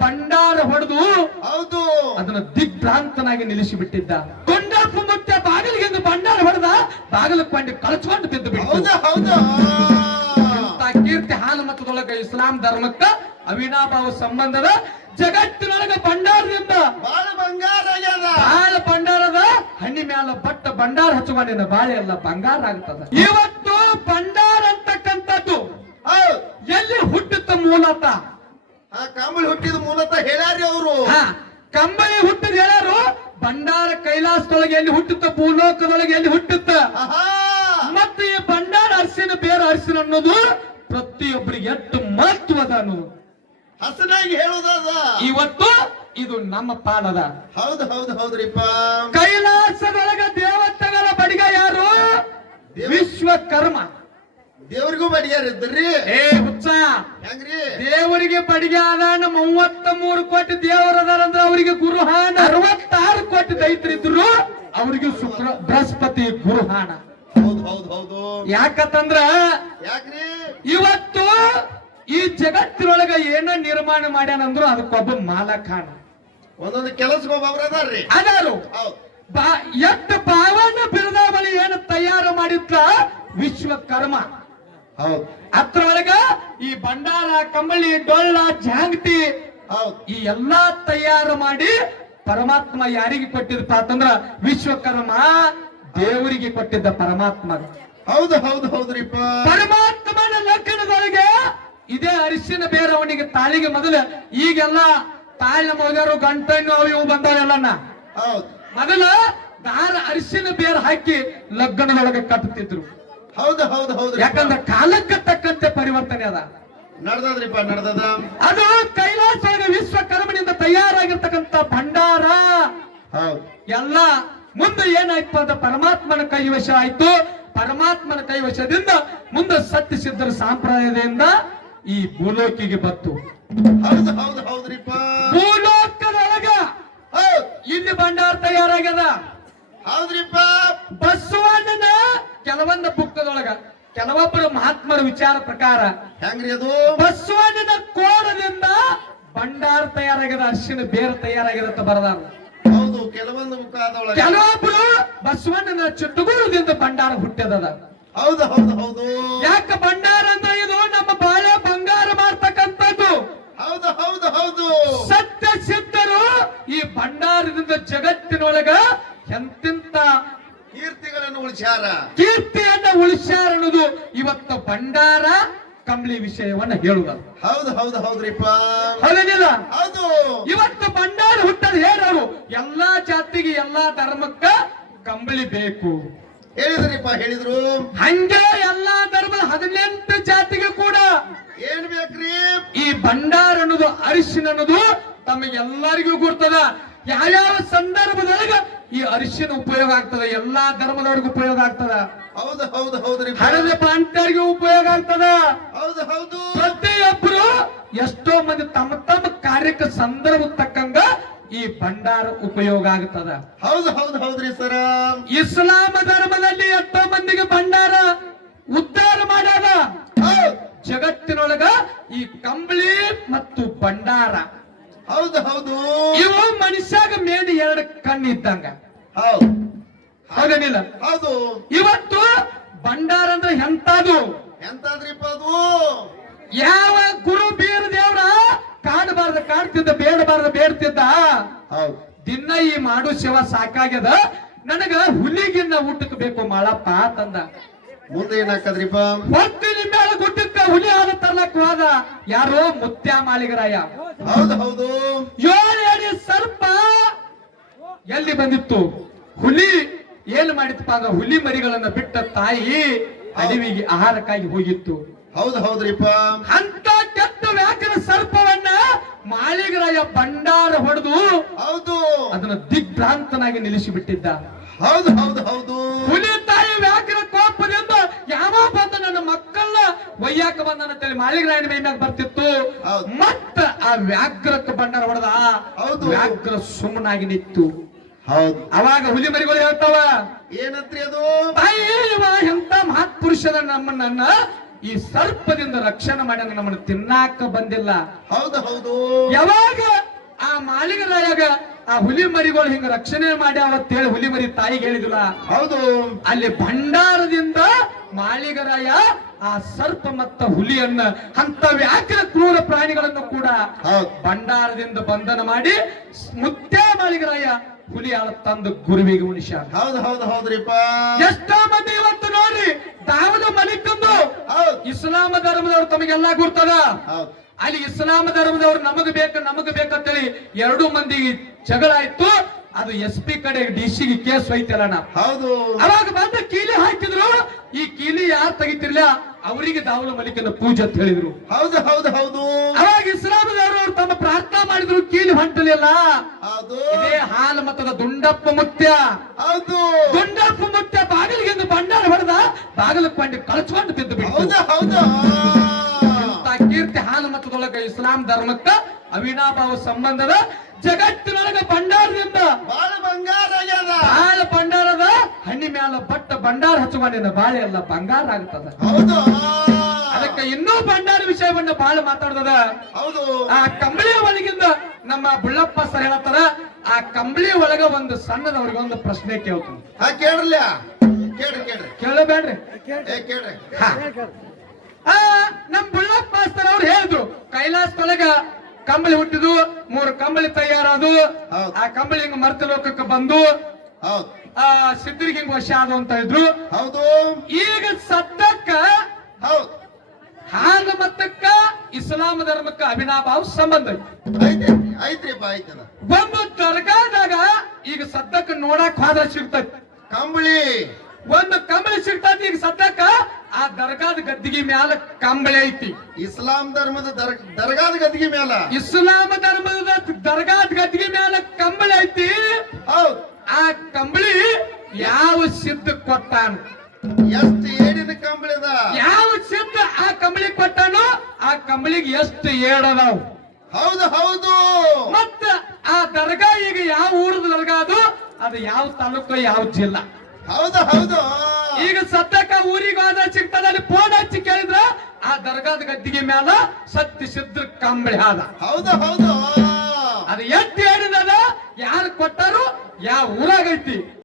ಭಂಡಾರ ಹೊಡೆದು ಹೌದು ಅದನ್ನ ದಿಗ್ಭ್ರಾಂತನಾಗಿ ನಿಲ್ಲಿಸಿಬಿಟ್ಟಿದ್ದ. ಕೊಂಡಪ್ಪ ಮುತ್ಯ ಬಾಗಿಲಿಗೆ ಭಂಡಾರ ಹೊಡೆದ, ಬಾಗಿಲು ಕೊಂಡು ಕಳಚ್ಕೊಂಡು ಬಿದ್ದು ಬಿಟ್ಟು. ಹೌದಾ ಹೌದಾ ಇಂಥ ಕೀರ್ತಿ ಹಾಲು ಮತದೊಳಗ ಇಸ್ಲಾಂ ಧರ್ಮಕ್ಕ ಅವಿನಾಭಾವ ಸಂಬಂಧದ ಜಗತ್ತಿನೊಳಗ ಭಂಡಾರದಿಂದ ಬಾಳ ಬಂಗಾರ ಆಗ್ಯದ. ಬಾಳ ಭಂಡಾರದ ಹಣ್ಣಿ ಮ್ಯಾಲ ಬಟ್ಟ ಭಂಡಾರ ಹಚ್ಚುಕೊಂಡಿನ ಬಾಳೆ ಎಲ್ಲ ಬಂಗಾರ ಆಗ್ತದ. ಇವತ್ತು ಭಂಡಾರ ಅಂತಕ್ಕಂಥದ್ದು ಎಲ್ಲಿ ಹುಟ್ಟುತ್ತ ಮೂಲತಃ ಕಂಬಳಿ ಹುಟ್ಟಿದ ಮೂಲತಃ ಹೇಳ್ಯಾರಿ ಅವರು. ಕಂಬಳಿ ಹುಟ್ಟಿದ ಹೇಳಾರು. ಭಂಡಾರ ಕೈಲಾಸದೊಳಗೆ ಎಲ್ಲಿ ಹುಟ್ಟುತ್ತ, ಭೂಲೋಕದೊಳಗೆ ಎಲ್ಲಿ ಹುಟ್ಟುತ್ತ. ಮತ್ತೆ ಈ ಭಂಡಾರ ಅರಿಸಿನ ಬೇರೆ ಅರಿಸಿನ ಅನ್ನೋದು ಪ್ರತಿಯೊಬ್ಬರಿಗೆ ಎಷ್ಟು ಮಹತ್ವದ ಅನ್ನೋದು ಹಸನಾಗಿ ಹೇಳುವುದಾದ. ಇವತ್ತು ಇದು ನಮ್ಮ ಪಾಲದ. ಹೌದು ಹೌದು ಹೌದ್ರಿಪ್ಪ. ಕೈಲಾಸದೊಳಗ ದೇವತೆಗಳ ಬಡಿಗ ಯಾರು? ವಿಶ್ವಕರ್ಮ. ದೇವರಿಗೂ ಬಡಿಯಾರಿದ್ರಿ. ಹುಚ್ಚ ಹೆಂಗ್ರಿ? ದೇವರಿಗೆ ಬಡಿಗೆ ಆದಾನ 33 ಕೋಟಿ ದೇವರದಾರ ಅಂದ್ರೆ ಅವರಿಗೆ ಗುರುಹಾನ. 66 ಕೋಟಿ ದೈತ್ರಿದ್ರು ಅವರಿಗೆ ಬೃಹಸ್ಪತಿ ಗುರುಹಾನ. ಹೌದು ಹೌದು ಹೌದು. ಯಾಕಂದ್ರ ಯಾಕ್ರಿ? ಇವತ್ತು ಈ ಜಗತ್ತಿನೊಳಗ ಏನ ನಿರ್ಮಾಣ ಮಾಡ್ಯಾನಂದ್ರು ಅದಕ್ಕೊಬ್ಬ ಮಾಲಕಾನ. ಒಂದೊಂದು ಕೆಲಸಕ್ಕೊಬ್ಬರದಾರ್ರಿ ಅದಾರು. ಹೌದು. ಎಷ್ಟು ಪಾವನ ಬಿರುದಾವಳಿ ಏನು ತಯಾರು ಮಾಡಿದ್ದ ವಿಶ್ವಕರ್ಮ. ಹೌದು. ಅದ್ರೊಳಗ ಈ ಭಂಡಾರ, ಕಂಬಳಿ, ಡೊಳ್ಳ, ಜಾಂಗಟಿ ಹೌದು ಈ ಎಲ್ಲಾ ತಯಾರು ಮಾಡಿ ಪರಮಾತ್ಮ ಯಾರಿಗೆ ಕೊಟ್ಟಿದ್ದಪ್ಪ ಅಂತಂದ್ರ ವಿಶ್ವಕರ್ಮ ದೇವರಿಗೆ ಕೊಟ್ಟಿದ್ದ ಪರಮಾತ್ಮ. ಹೌದು ಹೌದು ಹೌದ್ರಿಪ್ಪ. ಪರಮಾತ್ಮನ ಲಗ್ನದೊಳಗೆ ಇದೇ ಅರಿಶಿನ ಬೇರೆ ಅವನಿಗೆ ತಾಳಿಗೆ ಮೊದಲು. ಈಗೆಲ್ಲ ತಾಳಿನ ಮಗರು ಗಂಟನ್ನು ಅವು ಇವು ಬಂದವೆಲ್ಲನ್ನ. ಹೌದು. ಮೊದಲ ದಾರ ಅರಿಶಿನ ಬೇರೆ ಹಾಕಿ ಲಗ್ನದೊಳಗೆ ಕಟ್ಟುತ್ತಿದ್ರು. ಹೌದು ಹೌದು ಹೌದು. ಯಾಕಂದ್ರೆ ಕಾಲಕ್ಕೆ ತಕ್ಕಂತೆ ಪರಿವರ್ತನೆ ಅದ. ನಡ್ದದ್ರಿಪ್ಪ ನಡ್ದದ. ಅದು ಕೈಲಾಸೊಳಗೆ ವಿಶ್ವಕರ್ಮನಿಂದ ತಯಾರಾಗಿರ್ತಕ್ಕಂಥ ಭಂಡಾರ ಹೌದು. ಎಲ್ಲ ಮುಂದೆ ಏನಾಯ್ತು ಅಂತ ಪರಮಾತ್ಮನ ಕೈವಶ ಆಯ್ತು. ಪರಮಾತ್ಮನ ಕೈವಶದಿಂದ ಮುಂದೆ ಸತ್ಯ ಸಿದ್ಧರ ಸಂಪ್ರದಾಯದಿಂದ ಈ ಭೂಲೋಕಿಗೆ ಬತ್ತು. ಹೌದು ಹೌದು ಹೌದ್ರಿಪ್ಪ. ಭೂಲೋಕದೊಳಗ ಇಲ್ಲಿ ಭಂಡಾರ ತಯಾರಾಗ್ಯದ. ಹೌದ್ರಿಪ್ಪ. ಬಸವಣ್ಣನ ಕೆಲವೊಂದು ಬುಕ್ಕದೊಳಗ ಕೆಲವೊಬ್ಬರು ಮಹಾತ್ಮರ ವಿಚಾರ ಪ್ರಕಾರ ಹೆಂಗ್ರಿ ಅದು? ಬಸವಣ್ಣನ ಕೋಣದಿಂದ ಭಂಡಾರ ತಯಾರಾಗ್ಯದ, ಅರಿಶಿನ ಬೇರೆ ತಯಾರಾಗ್ಯದ ಅಂತ ಬರದಾರ. ಹೌದು. ಕೆಲವೊಂದು ಮುಖಾದೊಳಗೆ ಕೆಲವೊಬ್ರು ಬಸವಣ್ಣನ ಚುಟ್ಟುಗುರದಿಂದ ಭಂಡಾರ ಹುಟ್ಟ್ಯದ. ಹೌದು ಹೌದು ಹೌದು. ಯಾಕೆ ಭಂಡಾರ ಅಂದ್ರೆ ಇದು ನಮ್ಮ ಬಾಳೆ ಬಂಗಾರ ಮಾಡ್ತಕ್ಕಂಥದ್ದು. ಹೌದು ಹೌದು ಹೌದು. ಸತ್ಯ ಸಿದ್ಧರು ಈ ಭಂಡಾರದಿಂದ ಜಗತ್ತಿನೊಳಗ ಎಂತೆಂತ ಕೀರ್ತಿಗಳನ್ನು ಉಳಿಸ್ಯಾರ, ಕೀರ್ತಿಯನ್ನ ಉಳಿಸ್ಯಾರ ಅನ್ನೋದು ಇವತ್ತು ಭಂಡಾರ ಕಂಬಳಿ ವಿಷಯವನ್ನ ಹೇಳುದ. ಹೌದು ಹೌದು ಹೌದ್ರಿಪ್ಪ. ಹೌದಿಲ್ಲ? ಹೌದು. ಇವತ್ತು ಭಂಡಾರ ಹುಟ್ಟದ ಹೇಳೋರು ಎಲ್ಲಾ ಜಾತಿಗೆ ಎಲ್ಲಾ ಧರ್ಮಕ್ಕ ಕಂಬಳಿ ಬೇಕು ಹೇಳಿದ್ರಿಪ್ಪ, ಹೇಳಿದ್ರು. ಹಂಗೆ ಎಲ್ಲಾ ಧರ್ಮದ 18 ಜಾತಿಗೆ ಕೂಡ ಏನ್ ಬೇಕ್ರಿ? ಈ ಭಂಡಾರ ಅನ್ನೋದು, ಅರಿಶಿನ ಅನ್ನೋದು ತಮಗೆಲ್ಲರಿಗೂ ಗುರ್ತದ. ಯಾವ್ಯಾವ ಸಂದರ್ಭದೊಳಗ ಈ ಅರಿಶಿನ ಉಪಯೋಗ ಆಗ್ತದ, ಎಲ್ಲಾ ಧರ್ಮದವ್ರಿಗೂ ಉಪಯೋಗ ಆಗ್ತದ. ಹೌದು ಹೌದು ಹೌದ್ರಿ. ಹಣದ ಪಾಂಟ್ಯರಿಗೂ ಉಪಯೋಗ ಆಗ್ತದ. ಹೌದು ಹೌದು. ಪ್ರತಿಯೊಬ್ಬರು ಎಷ್ಟೋ ಮಂದಿ ತಮ್ಮ ತಮ್ಮ ಕಾರ್ಯಕ್ಕೆ ಸಂದರ್ಭ ತಕ್ಕಂಗ ಈ ಭಂಡಾರ ಉಪಯೋಗ ಆಗ್ತದ. ಹೌದು ಹೌದು ಹೌದ್ರಿ ಸರ. ಇಸ್ಲಾಂ ಧರ್ಮದಲ್ಲಿ ಎಷ್ಟೋ ಮಂದಿಗೆ ಭಂಡಾರ ಉದ್ಧಾರ ಮಾಡ್ಯಾದ. ಜಗತ್ತಿನೊಳಗ ಈ ಕಂಬಳಿ ಮತ್ತು ಭಂಡಾರ ಹೌದು ಹೌದು. ಇವು ಮನುಷ್ಯಾಗ ಮೇಡಿ 2 ಕಣ್ಣು ಇದ್ದಂಗ. ಹೌದು ಹೌದೇನಿಲ್ಲ? ಹೌದು. ಇವತ್ತು ಭಂಡಾರ ಅಂದ್ರೆ ಎಂತದು? ಎಂತಾದ್ರಿಪ್ಪ ಅದು? ಯಾವ ಗುರು ಬೀರ ದೇವ್ರ ಕಾಡಬಾರ್ದ ಕಾಡ್ತಿದ್ದ, ಬೇಡಬಾರ್ದ ಬೇಡ್ತಿದ್ದ. ಹೌದು. ದಿನ ಈ ಮಾಡು ಸೇವಾ ಸಾಕಾಗ್ಯದ, ನನಗ ಹುಲಿಗಿನ್ನ ಊಟಕ್ಕೆ ಬೇಕು ಮಾಳಪ್ಪ ತಂದ. ಮುಂದೆ ಏನಾಕದ್ರಿಪ್ಪ? ಹೊತ್ತಿನ ಮೇಲೆ ಗುಡ್ಡಕ್ಕ ಹುಲಿ ಆದ ತರ್ಲಕ್ ಹೋದ. ಯಾರೋ ಮುತ್ಯ ಮಾಲಿಗರಾಯ. ಹೌದು ಹೌದು. 7 ಅಡಿ ಸರ್ಪ ಎಲ್ಲಿ ಬಂದಿತ್ತು? ಹುಲಿ ಏನ್ ಮಾಡಿತ್ತಪ್ಪ ಅಂದ್ರೆ ಹುಲಿ ಮರಿಗಳನ್ನ ಬಿಟ್ಟ ತಾಯಿ ಅಡವಿಗೆ ಆಹಾರಕ್ಕಾಗಿ ಹೋಗಿತ್ತು. ಹೌದು ಹೌದ್ರಿಪ್ಪ. ಅಂತ ಕೆಟ್ಟ ವ್ಯಾಕರ ಸರ್ಪವನ್ನ ಮಾಳಿಗರಾಯ ಭಂಡಾರ ಹೊಡೆದು ಹೌದು ಅದನ್ನ ದಿಗ್ಭ್ರಾಂತನಾಗಿ ನಿಲ್ಲಿಸಿಬಿಟ್ಟಿದ್ದ. ಹೌದು ಹೌದು ಹೌದು. ಹುಲಿ ತಾಯಿ ವ್ಯಾಕರ ಕೋಪದಿಂದ ಯಾವ ಬಂದ ನನ್ನ ಮಕ್ಕಳನ್ನ ಒಯ್ಯಾಕ ಬಂದನಂತೇಳಿ ಮಾಳಿಗರಾಯನ ಮೈ ಮ್ಯಾಗ ಬರ್ತಿತ್ತು. ಮತ್ತ ಆ ವ್ಯಾಘ್ರಕ್ಕೆ ಭಂಡಾರ ಹೊಡೆದ. ಹೌದು. ವ್ಯಾಘ್ರ ಸುಮ್ಮನಾಗಿ ನಿಂತು. ಹೌದು. ಅವಾಗ ಹುಲಿ ಮರಿಗಳು ಹೇಳ್ತಾವ, ಏನಂತ್ರಿ ಅದು? ತಾಯಿ ಇವ ಎಂತ ಮಹಾತ್ ಪುರುಷದ ನಮ್ಮನ್ನ ಈ ಸರ್ಪದಿಂದ ರಕ್ಷಣೆ ಮಾಡ್ಯಾನ, ನಮ್ಮನ್ನು ತಿನ್ನಾಕ ಬಂದಿಲ್ಲ. ಹೌದು ಹೌದು ಯಾವಾಗ ಆ ಮಾಳಿಗರಾಯಾಗ ಆ ಹುಲಿ ಮರಿಗಳು ಹಿಂಗ ರಕ್ಷಣೆ ಮಾಡ್ಯಾವ ಅಂತೇಳಿ ಹುಲಿ ಮರಿ ತಾಯಿಗೆ ಹೇಳಿದಿಲ್ಲ, ಹೌದು ಅಲ್ಲಿ ಭಂಡಾರದಿಂದ ಮಾಳಿಗರಾಯ ಆ ಸರ್ಪ ಮತ್ತ ಹುಲಿಯನ್ನ ಅಂತ ವ್ಯಾಕರ ಕ್ರೂರ ಪ್ರಾಣಿಗಳನ್ನು ಕೂಡ ಹೌದು ಭಂಡಾರದಿಂದ ಬಂಧನ ಮಾಡಿ ಮುತ್ಯ ಮಾಳಿಗರಾಯ ಹುಲಿ ಆಳ ತಂದು ಗುರುವಿಗೆ ಉಣಿಸ್ಯಾನ. ಹೌದು ಹೌದು ಹೌದ್ರಿಪ್ಪ. ಎಷ್ಟೋ ಮಂದಿ ಇವತ್ತು ನೋಡ್ರಿ ದಾವದ ಮಲಿಕಂದು ಹೌದು ಇಸ್ಲಾಮ ಧರ್ಮದವ್ರು ತಮಗೆಲ್ಲಾ ಗುರ್ತದ. ಹೌದು ಅಲ್ಲಿ ಇಸ್ಲಾಂ ಧರ್ಮದವ್ರು ನಮಗ್ ಬೇಕಂತೇಳಿ 2 ಮಂದಿ ಜಗಳ ಆಯ್ತು. ಅದು SP ಕಡೆ DC ಗೆ ಕೇಸ್ ಹೋಯ್ತಲ್ಲ. ಹೌದು ಅವಾಗ ಬಂದ ಕೀಲಿ ಹಾಕಿದ್ರು. ಈ ಕೀಲಿ ಯಾರು ತೆಗಿತಿರ್ಲಿಲ್ಲ ಅವರಿಗೆ ದಾವಲ ಮಲಿಕನ ಪೂಜೆ ಅಂತ ಹೇಳಿದ್ರು. ಹೌದು ಹೌದು ಹೌದು ಅವಾಗ ಇಸ್ಲಾಮದವರು ತಮ್ಮ ಪ್ರಾರ್ಥನಾ ಮಾಡಿದ್ರು, ಕೀಲಿ ಹೊಂಟಲಿಲ್ಲ. ಹೌದು ಇದೇ ಹಾಲು ಮತದ ದುಂಡಪ್ಪ ಮುತ್ಯ. ಹೌದು ದುಂಡಪ್ಪ ಮುತ್ಯ ಬಾಗಿಲಿಗೆ ಒಂದು ಬಂಡಾರ ಹೊಡೆದ, ಬಾಗಿಲು ಕೊಂಡು ಕಳಚ್ಕೊಂಡು ಬಿದ್ದು ಬಿಟ್ಟು. ಹೌದು ಹೌದು ಕೀರ್ತಿ ಹಾಲು ಮತದೊಳಗ ಇಸ್ಲಾಂ ಧರ್ಮಕ್ಕ ಅವಿನಾಭಾವ ಸಂಬಂಧದ ಜಗತ್ತಿನೊಳಗ ಭಂಡಾರದಿಂದ ಬಾಳ ಬಂಗಾರ ಆಗ್ಯದ. ಬಾಳ ಭಂಡಾರದ ಹಣ್ಣಿ ಮ್ಯಾಲ ಬಟ್ಟ ಭಂಡಾರ ಹಚ್ಚುವ ಬಾಳೆ ಎಲ್ಲ ಬಂಗಾರ ಆಗ್ತದ. ಹೌದು ಅದಕ್ಕೆ ಇನ್ನೂ ಭಂಡಾರ ವಿಷಯವನ್ನ ಬಾಳ ಮಾತಾಡ್ತದ. ಹೌದು ಆ ಕಂಬಳಿ ಒಳಗಿಂದ ನಮ್ಮ ಬುಳ್ಳಪ್ಪ ಸರ್ ಹೇಳ್ತಾರ, ಆ ಕಂಬಳಿ ಒಳಗ ಒಂದು ಸಣ್ಣದವ್ರಿಗೆ ಒಂದು ಪ್ರಶ್ನೆ ಕೇಳ್ತೀನಿ. ಹಾ ಕೇಳ್ರಲ್ಲ, ಕೇಳ್ರಿ ಕೇಳಬೇಡ್ರಿ. ಕೇಳ್ರಿ. ಹಾ. ನಮ್ ಬುಳ್ಳಪ್ಪ ಸರ್ ಅವ್ರು ಹೇಳಿದ್ರು, ಕೈಲಾಸದೊಳಗ ಕಂಬಳಿ ಹುಟ್ಟಿದು, 3 ಕಂಬಳಿ ತಯಾರಾದು, ಹೌದು. ಆ ಕಂಬಳಿ ಹಿಂಗ ಮರ್ತ ಲೋಕಕ್ಕೆ ಬಂದು ಹೌದು ಆ ಸಿದ್ಧರಿಗೆ ಹಿಂಗ ವಶ ಆದ ಅಂತ ಇದ್ರು. ಹೌದು ಈಗ ಸದ್ಯಕ್ಕ ಹೌದು ಹಾಲು ಮತಕ್ಕ ಇಸ್ಲಾಂ ಧರ್ಮಕ್ಕ ಅವಿನಾಭಾವ ಸಂಬಂಧ ಐತಿ. ಐತ್ರಿಪ್ಪ ಐತದ. ಒಂದು ದರ್ಗಾದಾಗ ಈಗ ಸದ್ಯಕ್ಕ ನೋಡಕ್ ಹೋದ್ರ ಸಿಗ್ತೈತಿ ಕಂಬಳಿ. ಒಂದು ಕಂಬಳಿ ಸಿಗ್ತೈತಿ. ಈಗ ಸದ್ಯಕ್ಕ ಆ ದರ್ಗಾದ ಗದ್ದಿಗೆ ಮ್ಯಾಲ ಕಂಬಳಿ ಐತಿ. ಇಸ್ಲಾಂ ಧರ್ಮದ ದರ್ಗಾದ ಗದ್ದಿಗೆ ಮ್ಯಾಲ ಇಸ್ಲಾಂ ಧರ್ಮದ ದರ್ಗಾದ ಗದ್ದಿಗೆ ಮ್ಯಾಲ ಕಂಬಳಿ ಐತಿ. ಹೌದು ಆ ಕಂಬಳಿ ಯಾವ ಸಿದ್ಧ ಕೊಟ್ಟಾನ, ಎಷ್ಟು ಏಡಿನ ಕಂಬಳಿದ, ಯಾವ ಸಿದ್ಧ ಆ ಕಂಬಳಿ ಕೊಟ್ಟಾನೋ ಆ ಕಂಬಳಿಗೆ ಎಷ್ಟು ಏಡದಾವ್. ಹೌದು ಹೌದು ಮತ್ತ ಆ ದರ್ಗಾ ಈಗ ಯಾವ ಊರದ ದರ್ಗಾ ಅದು ಯಾವ ತಾಲೂಕು ಯಾವ ಜಿಲ್ಲಾ. ಹೌದು ಹೌದು ಈಗ ಸದ್ಯಕ್ಕ ಊರಿಗೆ ಹೋದ ಸಿಗ್ತದ, ಅಲ್ಲಿ ಫೋನ್ ಹಚ್ಚಿ ಕೇಳಿದ್ರ ಆ ದರ್ಗಾದ ಗದ್ದಿಗೆ ಮ್ಯಾಲ ಸತ್ಯ ಸಿದ್ಧ ಕಂಬಳಿ ಆದ. ಹೌದು ಹೌದು ಅದು ಎಷ್ಟು ಹೇಳಿದ, ಯಾರು ಕೊಟ್ಟಾರು, ಯಾವ ಊರಾಗೈತಿ.